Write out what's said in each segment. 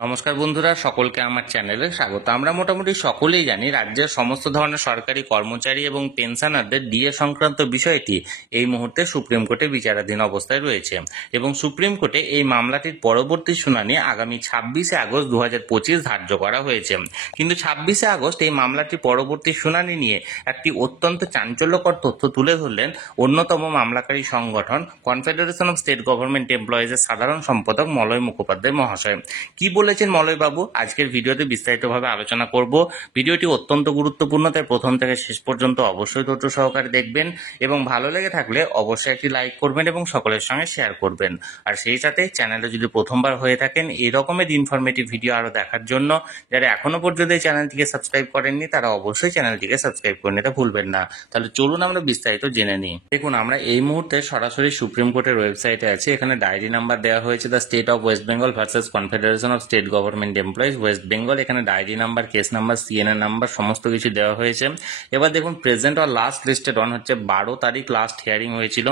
নমস্কার বন্ধুরা, সকলকে আমার চ্যানেলে স্বাগত। আমরা মোটামুটি সকলেই জানি রাজ্যের সমস্ত ধরনের সরকারি কর্মচারী এবং পেনশনারদের ডিএ সংক্রান্ত বিষয়টি এই মুহূর্তে সুপ্রিম কোর্টে বিচারাধীন অবস্থায় রয়েছে এবং সুপ্রিম কোর্টে এই মামলাটির পরবর্তী শুনানি আগামী 26শে আগস্ট 2025 ধার্য করা হয়েছে। কিন্তু 26শে আগস্ট এই মামলাটির পরবর্তী শুনানি নিয়ে একটি অত্যন্ত চাঞ্চল্যকর তথ্য তুলে ধরলেন অন্যতম মামলাকারী সংগঠন কনফেডারেশন অফ স্টেট গভর্নমেন্ট এমপ্লয়িজের সাধারণ সম্পাদক মলয় মুখোপাধ্যায় মহাশয়। কি বলেছেন মলয় বাবু আজকের ভিডিওতে বিস্তারিতভাবে আলোচনা করব। ভিডিওটি অত্যন্ত গুরুত্বপূর্ণ, তাই প্রথম থেকে শেষ পর্যন্ত অবশ্যই ধৈর্য সহকারে দেখবেন এবং ভালো লেগে থাকলে অবশ্যই একটি লাইক করবেন এবং সকলের সঙ্গে শেয়ার করবেন। আর সেই সাথে চ্যানেলে যদি প্রথমবার হয়ে থাকেন এই রকমের ইনফরমেটিভ ভিডিও আরো দেখার জন্য যারা এখনো পর্যন্ত এই চ্যানেলটিকে সাবস্ক্রাইব করেননি তারা অবশ্যই চ্যানেলটিকে সাবস্ক্রাইব করে নিতে ভুলবেন না। তাহলে চলুন আমরা বিস্তারিত জেনে নিই। দেখুন, আমরা এই মুহূর্তে সরাসরি সুপ্রিম কোর্টের ওয়েবসাইটে আছি। এখানে ডায়েরি নাম্বার দেওয়া হয়েছে the state of West Bengal versus confederation of state government employees West Bengal. এখানে diary number, case number, CNA number সমস্ত কিছু দেওয়া হয়েছে। এবার দেখুন, প্রেজেন্ট আর লাস্ট লিস্টেড অন হচ্ছে 12 তারিখ লাস্ট হিয়ারিং হয়েছিল।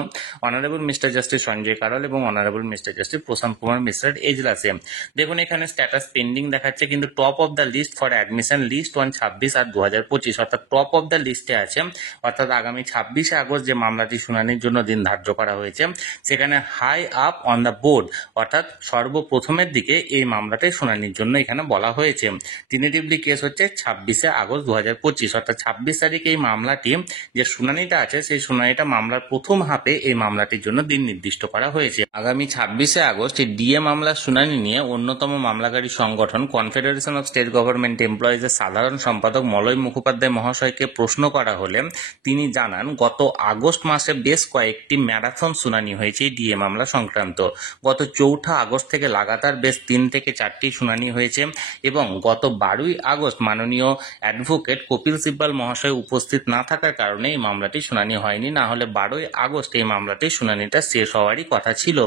Honourable mister justice Sanjay Karol এবং honourable mister justice Prashant Kumar মিশ্রের এজলাসে। দেখুন, এখানে স্ট্যাটাস পেন্ডিং দেখাচ্ছে, কিন্তু top of the list for admission list 26 আর 2025 অর্থাৎ টপ অফ দ্য লিস্টে আছে। অর্থাৎ আগামী 26শে আগস্ট যে মামলাটি শুনানির জন্য দিন ধার্য করা হয়েছে সেখানে high up on the board অর্থাৎ সর্বপ্রথমের দিকে এই মামলাটি শুনানির জন্য এখানে বলা হয়েছে। টেন্টেটিভলি কেস হচ্ছে 26শে আগস্ট 2025 অর্থাৎ 26 তারিখে এই মামলাটি যে শুনানিটা আছে সেই শুনানিটা মামলার প্রথম হাফে এই মামলাটির জন্য দিন নির্দিষ্ট করা হয়েছে। আগামী 26শে আগস্ট এই ডিএ মামলার শুনানি নিয়ে অন্যতম মামলাকারী সংগঠন কনফেডারেশন অফ স্টেট গভর্নমেন্ট এমপ্লয়িজের সাধারণ সম্পাদক মলয় মুখোপাধ্যায় মহাশয়কে প্রশ্ন করা হলে তিনি জানান গত আগস্ট মাসে বেশ কয়েকটি ম্যারাথন শুনানি হয়েছে ডিএ মামলা সংক্রান্ত। গত 4 আগস্ট থেকে লাগাতার বেশ 3 থেকে 4টি শুনানি হয়েছে এবং গত 12ই আগস্ট মাননীয় অ্যাডভোকেট কপিল সিব্বাল মহাশয় উপস্থিত না থাকার কারণে এই মামলাটি শুনানি হয়নি। না হলে 12ই আগস্ট এই মামলাটির শুনানিটা শেষ হওয়ারই কথা ছিল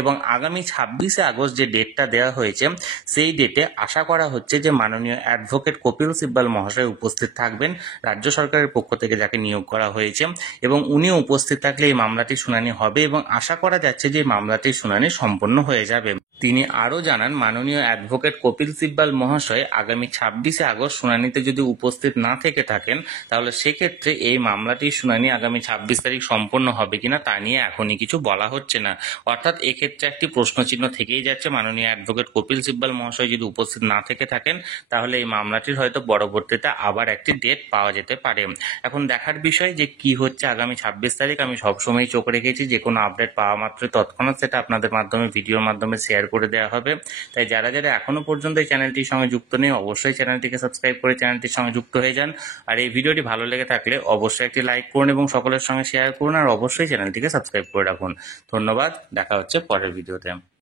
এবং আগামী 26শে আগস্ট যে ডেটটা দেওয়া হয়েছে সেই ডেটে আশা করা হচ্ছে যে মাননীয় অ্যাডভোকেট কপিল সিব্বাল মহাশয় উপস্থিত থাকবেন রাজ্য সরকারের পক্ষ থেকে যাকে নিয়োগ করা হয়েছে এবং উনি উপস্থিত থাকলে এই মামলাটির শুনানি হবে এবং আশা করা যাচ্ছে যে এই মামলাটির শুনানি সম্পন্ন হয়ে যাবে। তিনি আরও জানান মাননীয় অ্যাডভোকেট কপিল সিব্বাল মহাশয় আগামী 26শে আগস্ট শুনানিতে যদি উপস্থিত না থেকে থাকেন তাহলে সেক্ষেত্রে এই মামলাটির শুনানি আগামী 26 তারিখ সম্পন্ন হবে কিনা তা নিয়ে এখনই কিছু বলা হচ্ছে না। অর্থাৎ এক্ষেত্রে একটি প্রশ্নচিহ্ন থেকেই যাচ্ছে। মাননীয় অ্যাডভোকেট কপিল সিব্বাল মহাশয় যদি উপস্থিত না থেকে থাকেন তাহলে এই মামলাটির হয়তো পরবর্তীতে আবার একটি ডেট পাওয়া যেতে পারে। এখন দেখার বিষয় যে কি হচ্ছে আগামী 26 তারিখ। আমি সবসময় চোখ রেখেছি, যে কোনো আপডেট পাওয়া মাত্রই তৎক্ষণাৎ সেটা আপনাদের মাধ্যমে ভিডিওর মাধ্যমে শেয়ার করে দেওয়া হবে। তাই যারা যারা এখনো পর্যন্ত এই চ্যানেলটির সঙ্গে যুক্ত নেই অবশ্যই চ্যানেলটিকে সাবস্ক্রাইব করে চ্যানেলটির সঙ্গে যুক্ত হয়ে যান। আর এই ভিডিওটি ভালো লেগে থাকলে অবশ্যই একটি লাইক করুন এবং সকলের সঙ্গে শেয়ার করুন আর অবশ্যই চ্যানেলটিকে সাবস্ক্রাইব করে রাখুন। ধন্যবাদ, দেখা হচ্ছে পরের ভিডিওতে।